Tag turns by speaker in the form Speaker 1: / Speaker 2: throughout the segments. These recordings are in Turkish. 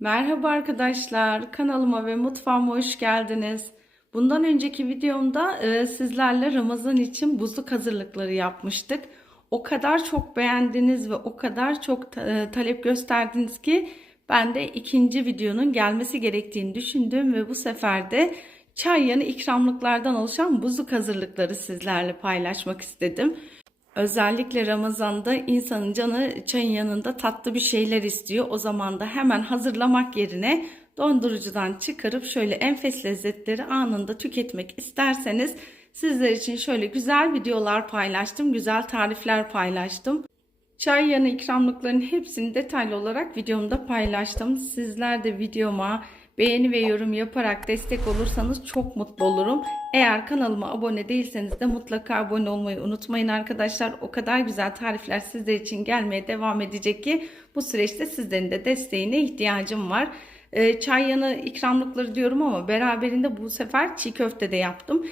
Speaker 1: Merhaba arkadaşlar, kanalıma ve mutfağıma hoş geldiniz. Bundan önceki videomda e, sizlerle Ramazan için buzluk hazırlıkları yapmıştık. O kadar çok beğendiniz ve o kadar çok ta- e, talep gösterdiniz ki ben de ikinci videonun gelmesi gerektiğini düşündüm ve bu sefer de çay yanı ikramlıklardan oluşan buzluk hazırlıkları sizlerle paylaşmak istedim. Özellikle Ramazan'da insanın canı çayın yanında tatlı bir şeyler istiyor. O zaman da hemen hazırlamak yerine dondurucudan çıkarıp şöyle enfes lezzetleri anında tüketmek isterseniz sizler için şöyle güzel videolar paylaştım, güzel tarifler paylaştım. Çay yanı ikramlıkların hepsini detaylı olarak videomda paylaştım. Sizler de videoma beğeni ve yorum yaparak destek olursanız çok mutlu olurum. Eğer kanalıma abone değilseniz de mutlaka abone olmayı unutmayın arkadaşlar. O kadar güzel tarifler sizler için gelmeye devam edecek ki bu süreçte sizlerin de desteğine ihtiyacım var. Ee, çay yanı ikramlıkları diyorum ama beraberinde bu sefer çiğ köfte de yaptım.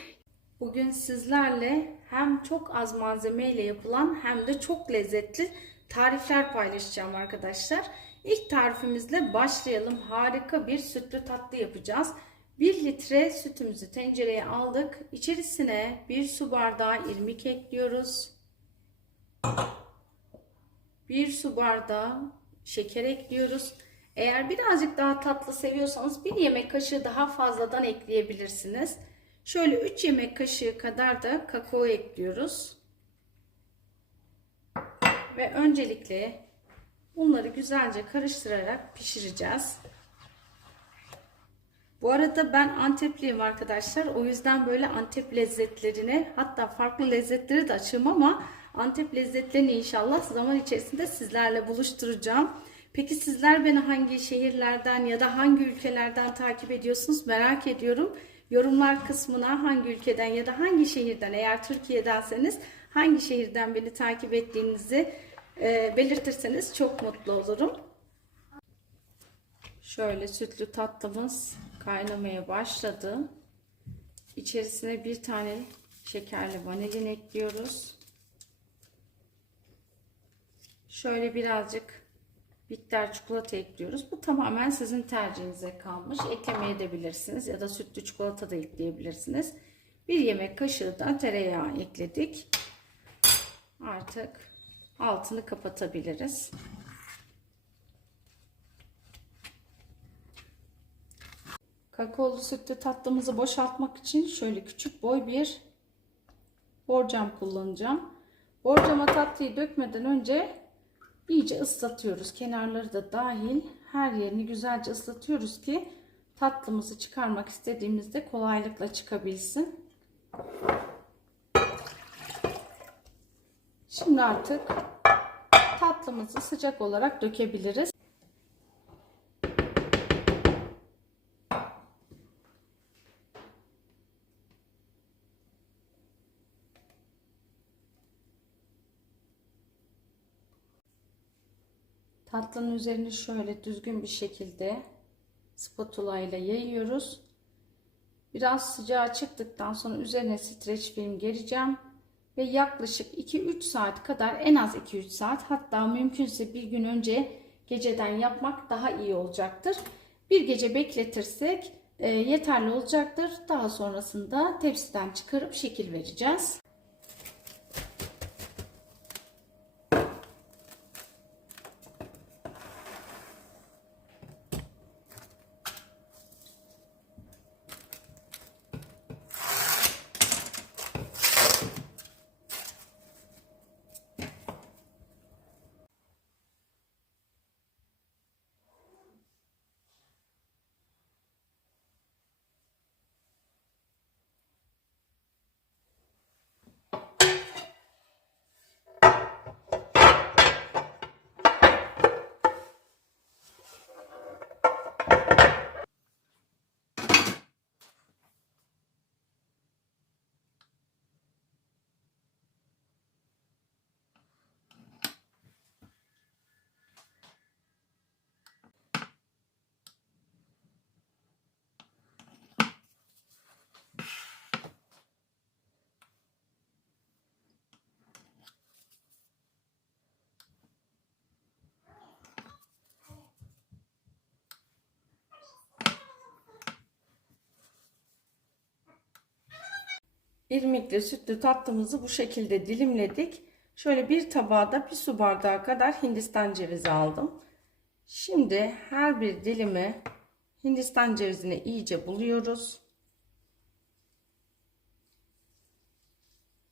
Speaker 1: Bugün sizlerle hem çok az malzemeyle yapılan hem de çok lezzetli tarifler paylaşacağım arkadaşlar. İlk tarifimizle başlayalım. Harika bir sütlü tatlı yapacağız. 1 litre sütümüzü tencereye aldık. İçerisine 1 su bardağı irmik ekliyoruz. 1 su bardağı şeker ekliyoruz. Eğer birazcık daha tatlı seviyorsanız bir yemek kaşığı daha fazladan ekleyebilirsiniz. Şöyle 3 yemek kaşığı kadar da kakao ekliyoruz. Ve öncelikle bunları güzelce karıştırarak pişireceğiz. Bu arada ben Antepliyim arkadaşlar. O yüzden böyle Antep lezzetlerini hatta farklı lezzetleri de açığım ama Antep lezzetlerini inşallah zaman içerisinde sizlerle buluşturacağım. Peki sizler beni hangi şehirlerden ya da hangi ülkelerden takip ediyorsunuz merak ediyorum. Yorumlar kısmına hangi ülkeden ya da hangi şehirden eğer Türkiye'denseniz hangi şehirden beni takip ettiğinizi e, belirtirseniz çok mutlu olurum. Şöyle sütlü tatlımız kaynamaya başladı. İçerisine bir tane şekerli vanilin ekliyoruz. Şöyle birazcık bitter çikolata ekliyoruz. Bu tamamen sizin tercihinize kalmış. Eklemeye de bilirsiniz ya da sütlü çikolata da ekleyebilirsiniz. Bir yemek kaşığı da tereyağı ekledik. Artık altını kapatabiliriz. Kakaolu sütlü tatlımızı boşaltmak için şöyle küçük boy bir borcam kullanacağım. Borcama tatlıyı dökmeden önce iyice ıslatıyoruz. Kenarları da dahil her yerini güzelce ıslatıyoruz ki tatlımızı çıkarmak istediğimizde kolaylıkla çıkabilsin. Şimdi artık tatlımızı sıcak olarak dökebiliriz. Tatlının üzerini şöyle düzgün bir şekilde spatula ile yayıyoruz. Biraz sıcağı çıktıktan sonra üzerine streç film gereceğim ve yaklaşık 2-3 saat kadar en az 2-3 saat hatta mümkünse bir gün önce geceden yapmak daha iyi olacaktır. Bir gece bekletirsek e, yeterli olacaktır. Daha sonrasında tepsiden çıkarıp şekil vereceğiz. İrmikli sütlü tatlımızı bu şekilde dilimledik. Şöyle bir tabağa da bir su bardağı kadar Hindistan cevizi aldım. Şimdi her bir dilimi Hindistan cevizine iyice buluyoruz.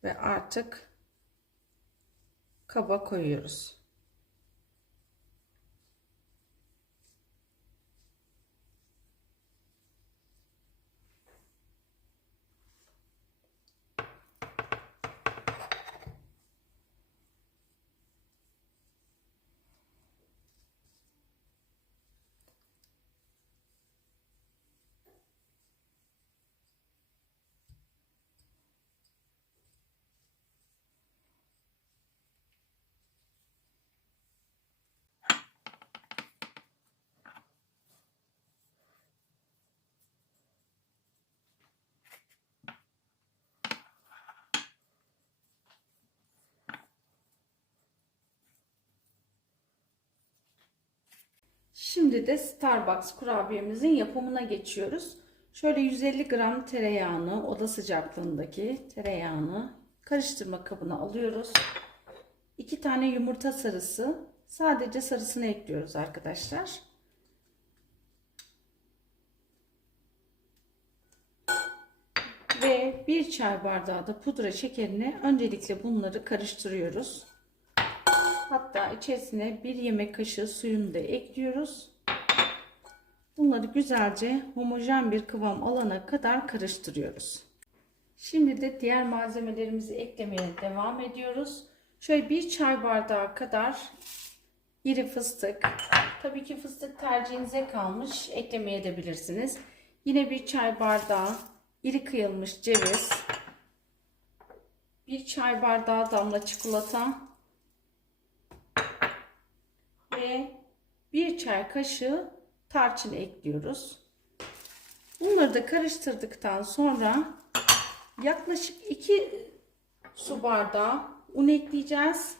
Speaker 1: Ve artık kaba koyuyoruz. Şimdi de Starbucks kurabiyemizin yapımına geçiyoruz. Şöyle 150 gram tereyağını, oda sıcaklığındaki tereyağını karıştırma kabına alıyoruz. 2 tane yumurta sarısı, sadece sarısını ekliyoruz arkadaşlar. Ve bir çay bardağı da pudra şekerini öncelikle bunları karıştırıyoruz. Hatta içerisine bir yemek kaşığı suyunu da ekliyoruz. Bunları güzelce homojen bir kıvam alana kadar karıştırıyoruz. Şimdi de diğer malzemelerimizi eklemeye devam ediyoruz. Şöyle bir çay bardağı kadar iri fıstık. Tabii ki fıstık tercihinize kalmış. Eklemeye de bilirsiniz. Yine bir çay bardağı iri kıyılmış ceviz. Bir çay bardağı damla çikolata 5'er kaşığı tarçın ekliyoruz. Bunları da karıştırdıktan sonra yaklaşık 2 su bardağı un ekleyeceğiz.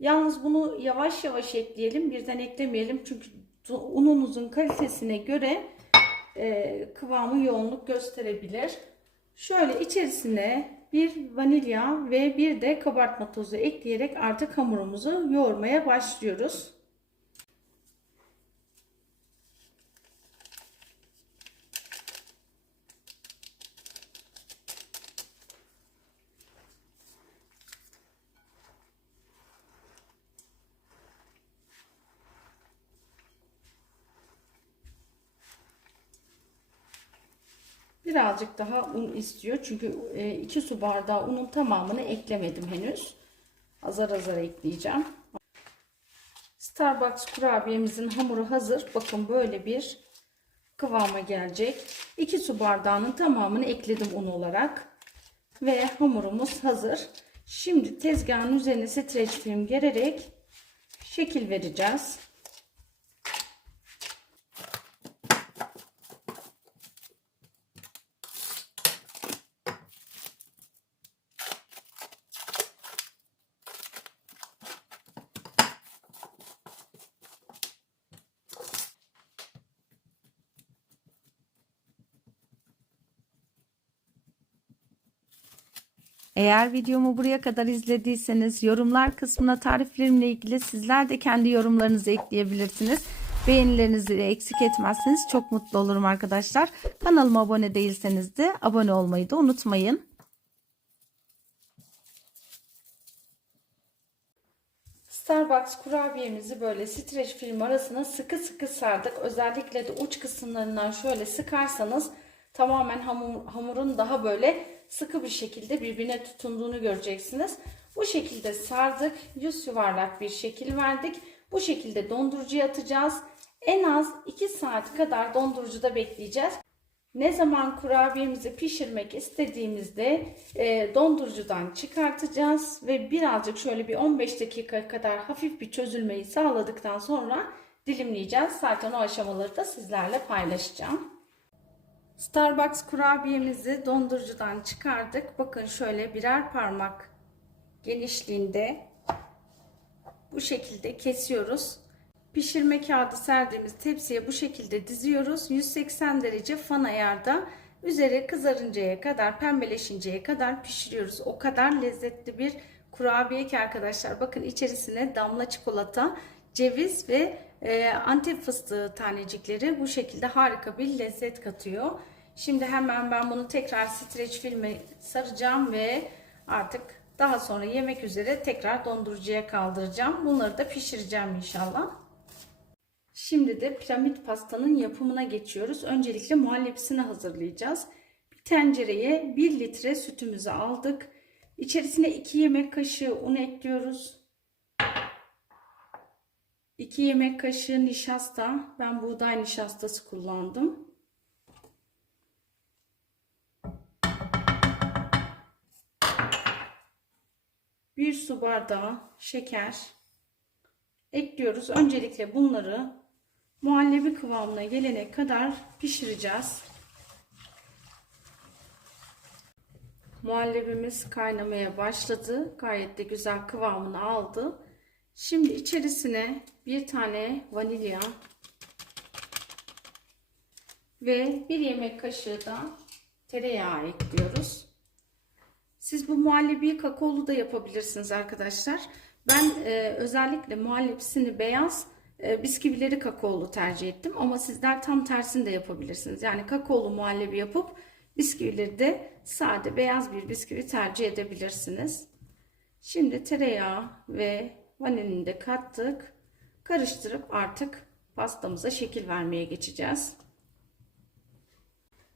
Speaker 1: Yalnız bunu yavaş yavaş ekleyelim. Birden eklemeyelim. Çünkü ununuzun kalitesine göre e, kıvamı yoğunluk gösterebilir. Şöyle içerisine bir vanilya ve bir de kabartma tozu ekleyerek artık hamurumuzu yoğurmaya başlıyoruz. Birazcık daha un istiyor. Çünkü 2 su bardağı unun tamamını eklemedim henüz. Azar azar ekleyeceğim. Starbucks kurabiyemizin hamuru hazır. Bakın böyle bir kıvama gelecek. 2 su bardağının tamamını ekledim un olarak. Ve hamurumuz hazır. Şimdi tezgahın üzerine streç film gererek şekil vereceğiz.
Speaker 2: Eğer videomu buraya kadar izlediyseniz yorumlar kısmına tariflerimle ilgili sizler de kendi yorumlarınızı ekleyebilirsiniz. Beğenilerinizi de eksik etmezseniz çok mutlu olurum arkadaşlar. Kanalıma abone değilseniz de abone olmayı da unutmayın.
Speaker 1: Starbucks kurabiyemizi böyle streç film arasına sıkı sıkı sardık. Özellikle de uç kısımlarından şöyle sıkarsanız tamamen hamur, hamurun daha böyle sıkı bir şekilde birbirine tutunduğunu göreceksiniz. Bu şekilde sardık. Yüz yuvarlak bir şekil verdik. Bu şekilde dondurucuya atacağız. En az 2 saat kadar dondurucuda bekleyeceğiz. Ne zaman kurabiyemizi pişirmek istediğimizde e, dondurucudan çıkartacağız ve birazcık şöyle bir 15 dakika kadar hafif bir çözülmeyi sağladıktan sonra dilimleyeceğiz. Zaten o aşamaları da sizlerle paylaşacağım. Starbucks kurabiyemizi dondurucudan çıkardık. Bakın şöyle birer parmak genişliğinde bu şekilde kesiyoruz. Pişirme kağıdı serdiğimiz tepsiye bu şekilde diziyoruz. 180 derece fan ayarda Üzeri kızarıncaya kadar, pembeleşinceye kadar pişiriyoruz. O kadar lezzetli bir kurabiye ki arkadaşlar. Bakın içerisine damla çikolata, ceviz ve e, antep fıstığı tanecikleri bu şekilde harika bir lezzet katıyor. Şimdi hemen ben bunu tekrar streç filme saracağım ve artık daha sonra yemek üzere tekrar dondurucuya kaldıracağım. Bunları da pişireceğim inşallah. Şimdi de piramit pastanın yapımına geçiyoruz. Öncelikle muhallebisini hazırlayacağız. Bir tencereye 1 litre sütümüzü aldık. İçerisine 2 yemek kaşığı un ekliyoruz. 2 yemek kaşığı nişasta. Ben buğday nişastası kullandım. Bir su bardağı şeker ekliyoruz. Öncelikle bunları muhallebi kıvamına gelene kadar pişireceğiz. Muhallebimiz kaynamaya başladı. Gayet de güzel kıvamını aldı. Şimdi içerisine bir tane vanilya ve bir yemek kaşığı da tereyağı ekliyoruz. Siz bu muhallebiyi kakaolu da yapabilirsiniz arkadaşlar. Ben e, özellikle muhallebisini beyaz, e, bisküvileri kakaolu tercih ettim. Ama sizler tam tersini de yapabilirsiniz. Yani kakaolu muhallebi yapıp bisküvileri de sade beyaz bir bisküvi tercih edebilirsiniz. Şimdi tereyağı ve vanilini de kattık. Karıştırıp artık pastamıza şekil vermeye geçeceğiz.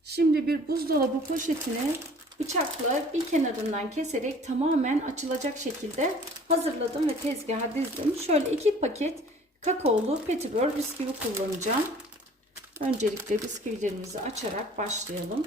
Speaker 1: Şimdi bir buzdolabı poşetine bıçakla bir kenarından keserek tamamen açılacak şekilde hazırladım ve tezgaha dizdim. Şöyle iki paket kakaolu petibör bisküvi kullanacağım. Öncelikle bisküvilerimizi açarak başlayalım.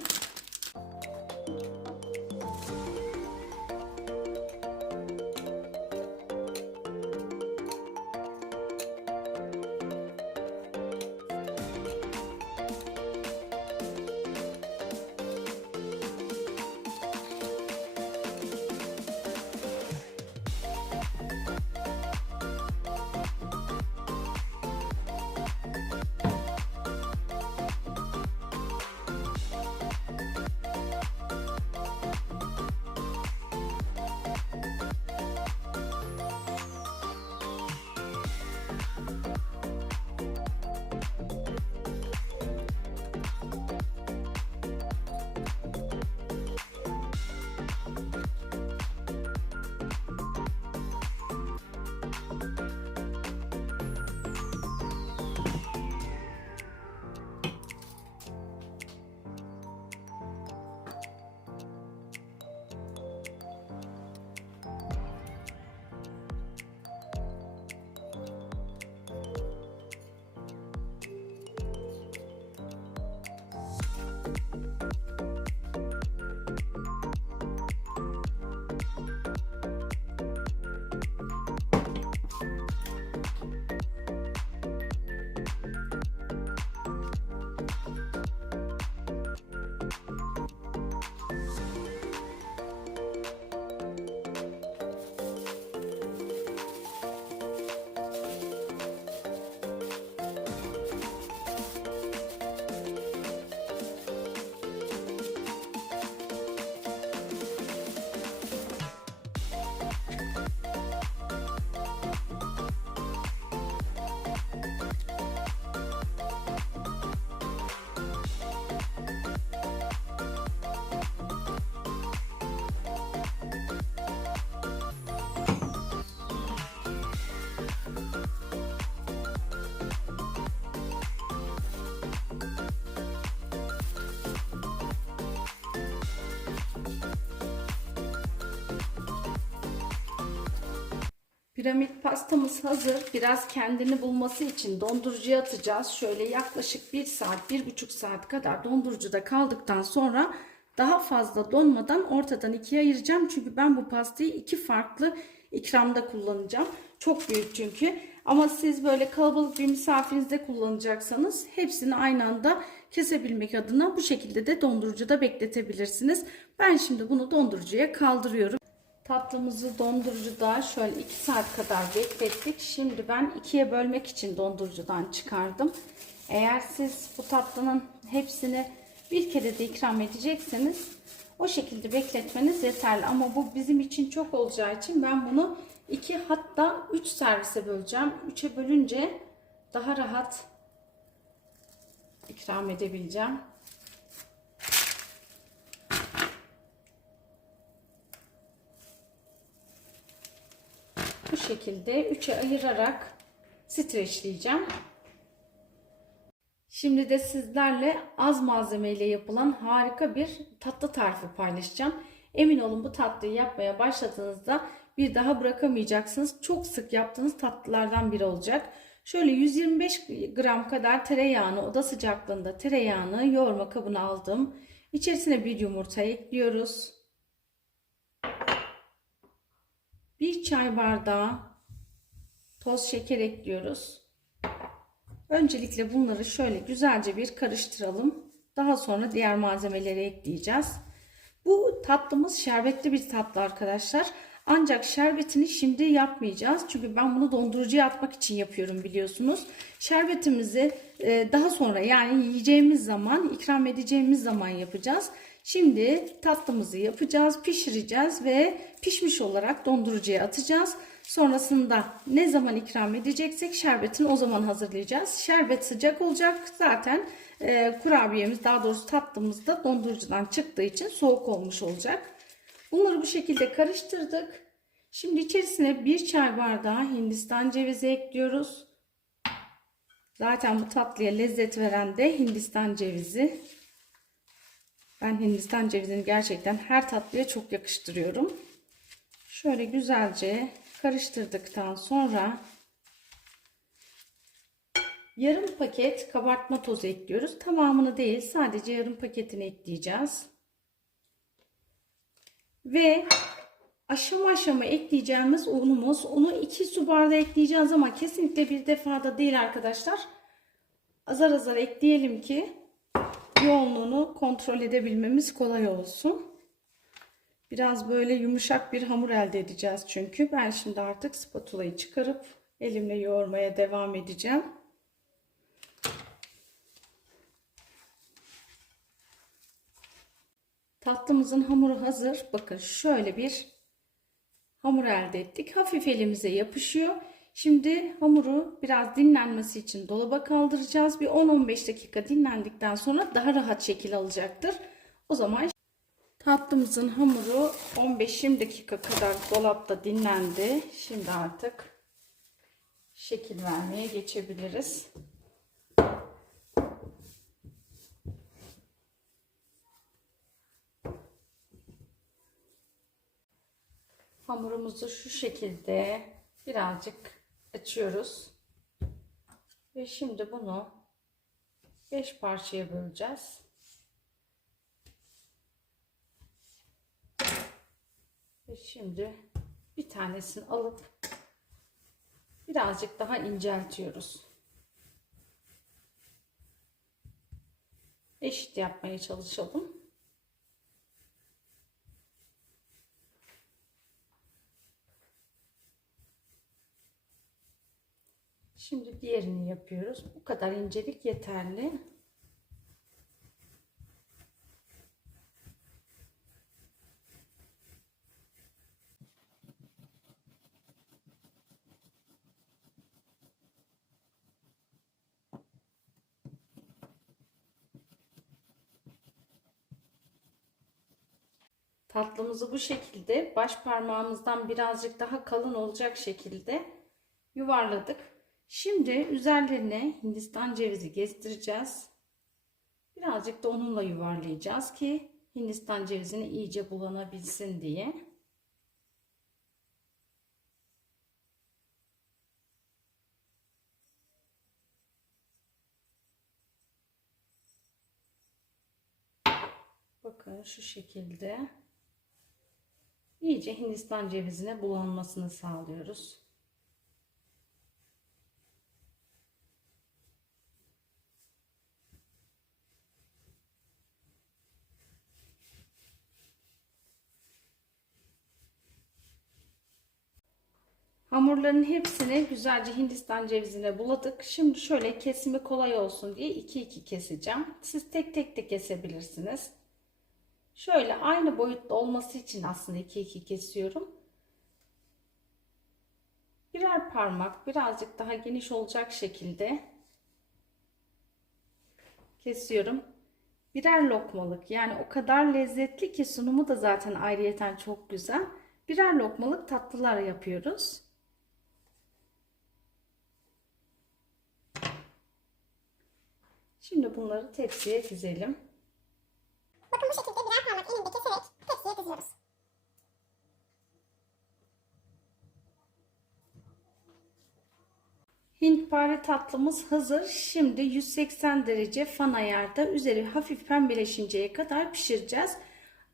Speaker 1: Piramit pastamız hazır. Biraz kendini bulması için dondurucuya atacağız. Şöyle yaklaşık 1 saat, 1,5 saat kadar dondurucuda kaldıktan sonra daha fazla donmadan ortadan ikiye ayıracağım. Çünkü ben bu pastayı iki farklı ikramda kullanacağım. Çok büyük çünkü. Ama siz böyle kalabalık bir misafirinizde kullanacaksanız hepsini aynı anda kesebilmek adına bu şekilde de dondurucuda bekletebilirsiniz. Ben şimdi bunu dondurucuya kaldırıyorum. Tatlımızı dondurucuda şöyle 2 saat kadar beklettik. Şimdi ben ikiye bölmek için dondurucudan çıkardım. Eğer siz bu tatlının hepsini bir kere de ikram edecekseniz o şekilde bekletmeniz yeterli. Ama bu bizim için çok olacağı için ben bunu 2 hatta 3 servise böleceğim. 3'e bölünce daha rahat ikram edebileceğim. Şekilde 3'e ayırarak streçleyeceğim. Şimdi de sizlerle az malzemeyle yapılan harika bir tatlı tarifi paylaşacağım. Emin olun bu tatlıyı yapmaya başladığınızda bir daha bırakamayacaksınız. Çok sık yaptığınız tatlılardan biri olacak. Şöyle 125 gram kadar tereyağını oda sıcaklığında tereyağını yoğurma kabına aldım. İçerisine bir yumurta ekliyoruz. Bir çay bardağı toz şeker ekliyoruz. Öncelikle bunları şöyle güzelce bir karıştıralım. Daha sonra diğer malzemeleri ekleyeceğiz. Bu tatlımız şerbetli bir tatlı arkadaşlar. Ancak şerbetini şimdi yapmayacağız. Çünkü ben bunu dondurucuya atmak için yapıyorum biliyorsunuz. Şerbetimizi e, daha sonra yani yiyeceğimiz zaman, ikram edeceğimiz zaman yapacağız. Şimdi tatlımızı yapacağız, pişireceğiz ve pişmiş olarak dondurucuya atacağız. Sonrasında ne zaman ikram edeceksek şerbetini o zaman hazırlayacağız. Şerbet sıcak olacak. Zaten e, kurabiyemiz daha doğrusu tatlımız da dondurucudan çıktığı için soğuk olmuş olacak. Bunları bu şekilde karıştırdık. Şimdi içerisine bir çay bardağı hindistan cevizi ekliyoruz. Zaten bu tatlıya lezzet veren de hindistan cevizi. Ben hindistan cevizini gerçekten her tatlıya çok yakıştırıyorum. Şöyle güzelce karıştırdıktan sonra yarım paket kabartma tozu ekliyoruz. Tamamını değil sadece yarım paketini ekleyeceğiz. Ve aşama aşama ekleyeceğimiz unumuz. Unu 2 su bardağı ekleyeceğiz ama kesinlikle bir defada değil arkadaşlar. Azar azar ekleyelim ki yoğunluğunu kontrol edebilmemiz kolay olsun. Biraz böyle yumuşak bir hamur elde edeceğiz çünkü. Ben şimdi artık spatulayı çıkarıp elimle yoğurmaya devam edeceğim. Tatlımızın hamuru hazır. Bakın şöyle bir hamur elde ettik. Hafif elimize yapışıyor. Şimdi hamuru biraz dinlenmesi için dolaba kaldıracağız. Bir 10-15 dakika dinlendikten sonra daha rahat şekil alacaktır. O zaman tatlımızın hamuru 15-20 dakika kadar dolapta dinlendi. Şimdi artık şekil vermeye geçebiliriz. Hamurumuzu şu şekilde birazcık açıyoruz. Ve şimdi bunu 5 parçaya böleceğiz. Ve şimdi bir tanesini alıp birazcık daha inceltiyoruz. Eşit yapmaya çalışalım. Şimdi diğerini yapıyoruz. Bu kadar incelik yeterli. Tatlımızı bu şekilde baş parmağımızdan birazcık daha kalın olacak şekilde yuvarladık. Şimdi üzerlerine Hindistan cevizi gezdireceğiz. Birazcık da onunla yuvarlayacağız ki Hindistan cevizini iyice bulanabilsin diye. Bakın şu şekilde iyice Hindistan cevizine bulanmasını sağlıyoruz. Hamurların hepsini güzelce Hindistan cevizine buladık. Şimdi şöyle kesimi kolay olsun diye 2-2 keseceğim. Siz tek tek de kesebilirsiniz. Şöyle aynı boyutta olması için aslında 2-2 kesiyorum. Birer parmak birazcık daha geniş olacak şekilde kesiyorum. Birer lokmalık yani o kadar lezzetli ki sunumu da zaten ayrıyeten çok güzel. Birer lokmalık tatlılar yapıyoruz. Şimdi bunları tepsiye dizelim.
Speaker 3: Bakın bu şekilde birer parmak elimde keserek tepsiye diziyoruz.
Speaker 1: Hintpare tatlımız hazır. Şimdi 180 derece fan ayarda üzeri hafif pembeleşinceye kadar pişireceğiz.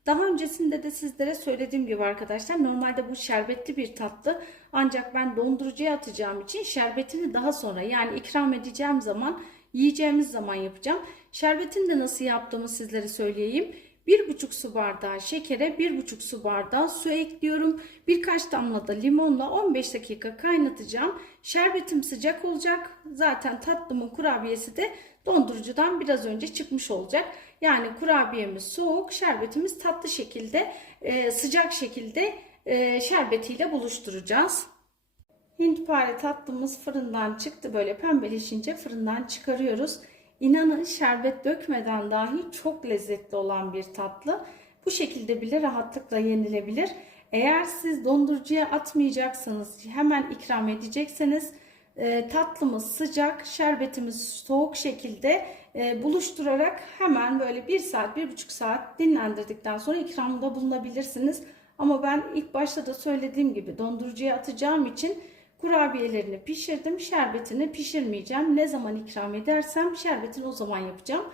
Speaker 1: Daha öncesinde de sizlere söylediğim gibi arkadaşlar normalde bu şerbetli bir tatlı ancak ben dondurucuya atacağım için şerbetini daha sonra yani ikram edeceğim zaman yiyeceğimiz zaman yapacağım. Şerbetini de nasıl yaptığımı sizlere söyleyeyim. 1,5 su bardağı şekere 1,5 su bardağı su ekliyorum. Birkaç damla da limonla 15 dakika kaynatacağım. Şerbetim sıcak olacak. Zaten tatlımın kurabiyesi de dondurucudan biraz önce çıkmış olacak. Yani kurabiyemiz soğuk, şerbetimiz tatlı şekilde, e, sıcak şekilde e, şerbetiyle buluşturacağız. Hintpare tatlımız fırından çıktı. Böyle pembeleşince fırından çıkarıyoruz. İnanın şerbet dökmeden dahi çok lezzetli olan bir tatlı. Bu şekilde bile rahatlıkla yenilebilir. Eğer siz dondurucuya atmayacaksanız hemen ikram edecekseniz e, tatlımız sıcak, şerbetimiz soğuk şekilde e, buluşturarak hemen böyle bir saat, bir buçuk saat dinlendirdikten sonra ikramda bulunabilirsiniz. Ama ben ilk başta da söylediğim gibi dondurucuya atacağım için kurabiyelerini pişirdim. Şerbetini pişirmeyeceğim. Ne zaman ikram edersem şerbetini o zaman yapacağım.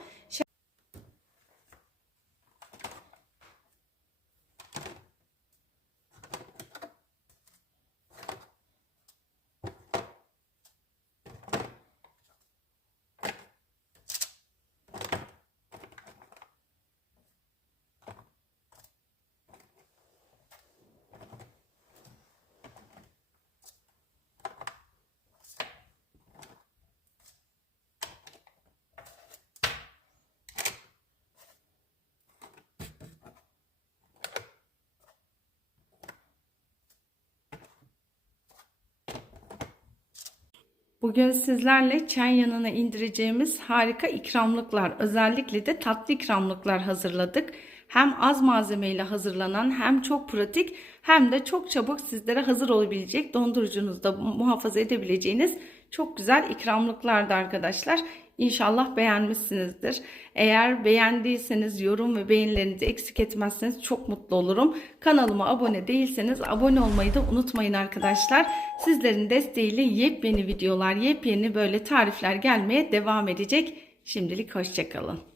Speaker 1: Bugün sizlerle çay yanına indireceğimiz harika ikramlıklar, özellikle de tatlı ikramlıklar hazırladık. Hem az malzemeyle hazırlanan hem çok pratik hem de çok çabuk sizlere hazır olabilecek dondurucunuzda muhafaza edebileceğiniz çok güzel ikramlıklardı arkadaşlar. İnşallah beğenmişsinizdir. Eğer beğendiyseniz yorum ve beğenilerinizi eksik etmezseniz çok mutlu olurum. Kanalıma abone değilseniz abone olmayı da unutmayın arkadaşlar. Sizlerin desteğiyle yepyeni videolar, yepyeni böyle tarifler gelmeye devam edecek. Şimdilik hoşçakalın.